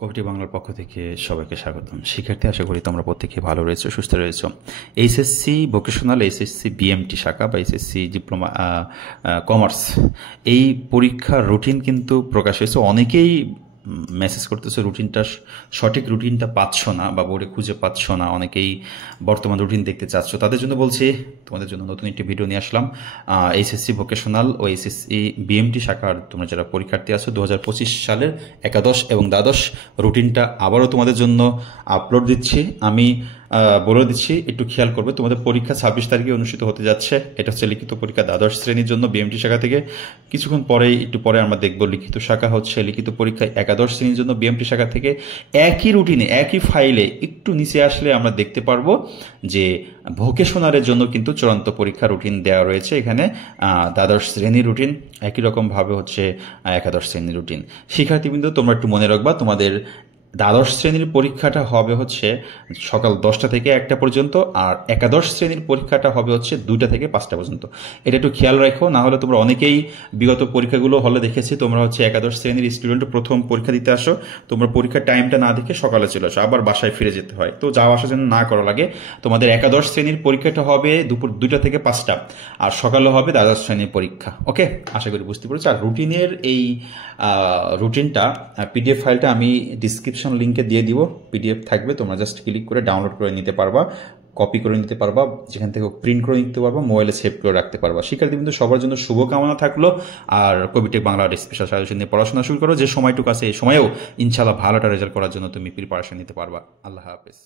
কবিটি বাংলার পক্ষ থেকে সবাইকে স্বাগতম। শিক্ষার্থী, আশা করি তোমরা প্রত্যেকে ভালো রয়েছো, সুস্থ রয়েছো। এইচএসসি ভোকেশনাল, এইচএসসি বিএমটি শাখা বা এইচএসসি ডিপ্লোমা কমার্স, এই পরীক্ষার রুটিন কিন্তু প্রকাশ হয়েছে। অনেকেই মেসেজ করতেছে রুটিনটা, সঠিক রুটিনটা পাচ্ছ না বা বোর্ডে খুঁজে পাচ্ছ না, অনেকেই বর্তমান রুটিন দেখতে চাচ্ছ। তাদের জন্য বলছি, তোমাদের জন্য নতুন একটি ভিডিও নিয়ে আসলাম। এইচএসসি ভোকেশনাল ও এইচএসসি বিএমটি শাখার তোমরা যারা পরীক্ষার্থী আছো, 2025 সালের একাদশ এবং দ্বাদশ রুটিনটা আবারও তোমাদের জন্য আপলোড দিচ্ছি। আমি বলে দিচ্ছি, একটু খেয়াল করবে। তোমাদের পরীক্ষা 26 তারিখে অনুষ্ঠিত হতে যাচ্ছে। এটা হচ্ছে লিখিত পরীক্ষা দ্বাদশ শ্রেণীর জন্য বিএমটি শাখা থেকে। কিছুক্ষণ পরেই, একটু পরে আমরা দেখব লিখিত শাখা হচ্ছে লিখিত পরীক্ষায় একাদশ শ্রেণীর জন্য বিএমটি শাখা থেকে। একই রুটিনে, একই ফাইলে একটু নিচে আসলে আমরা দেখতে পারবো যে ভোকেশনালের জন্য কিন্তু চূড়ান্ত পরীক্ষা রুটিন দেওয়া রয়েছে। এখানে দ্বাদশ শ্রেণীর রুটিন একই রকমভাবে হচ্ছে একাদশ শ্রেণীর রুটিন। শিক্ষার্থীবৃন্দ, তোমরা একটু মনে রাখবা, তোমাদের দ্বাদশ শ্রেণীর পরীক্ষাটা হবে হচ্ছে সকাল 10টা থেকে 1টা পর্যন্ত, আর একাদশ শ্রেণীর পরীক্ষাটা হবে হচ্ছে 2টা থেকে 5টা পর্যন্ত। এটা একটু খেয়াল রাখো, না হলে তোমরা অনেকেই বিগত পরীক্ষাগুলো হলে দেখেছি, তোমরা হচ্ছে একাদশ শ্রেণীর স্টুডেন্ট, প্রথম পরীক্ষা দিতে আসো, তোমরা পরীক্ষার টাইমটা না দেখে সকালে চলে আসো, আবার বাসায় ফিরে যেতে হয়। তো যাওয়া আসা যেন না করা লাগে। তোমাদের একাদশ শ্রেণীর পরীক্ষাটা হবে দুপুর 2টা থেকে 5টা, আর সকালে হবে দ্বাদশ শ্রেণীর পরীক্ষা। ওকে, আশা করি বুঝতে পেরেছি। আর রুটিনের এই রুটিনটা পিডিএফ ফাইলটা আমি ডিসক্রিপশন লিঙ্কে দিয়ে দিব। পিডিএফ থাকবে, তোমরা জাস্ট ক্লিক করে ডাউনলোড করে নিতে পারবা, কপি করে নিতে পারবা, যেখান থেকে প্রিন্ট করে নিতে পারবা, মোবাইলে সেভ করে রাখতে পারবা। শিক্ষার্থী কিন্তু সবার জন্য শুভকামনা থাকলো। আর কবিটেক বাংলার স্পেশাল সাজেশন নিয়ে পড়াশোনা শুরু করো। যে সময়টুকু আছে, এই সময়েও ইনশাআল্লাহ ভালোটা রেজাল্ট করার জন্য তুমি প্রিপারেশন নিতে পারবা। আল্লাহ হাফেজ।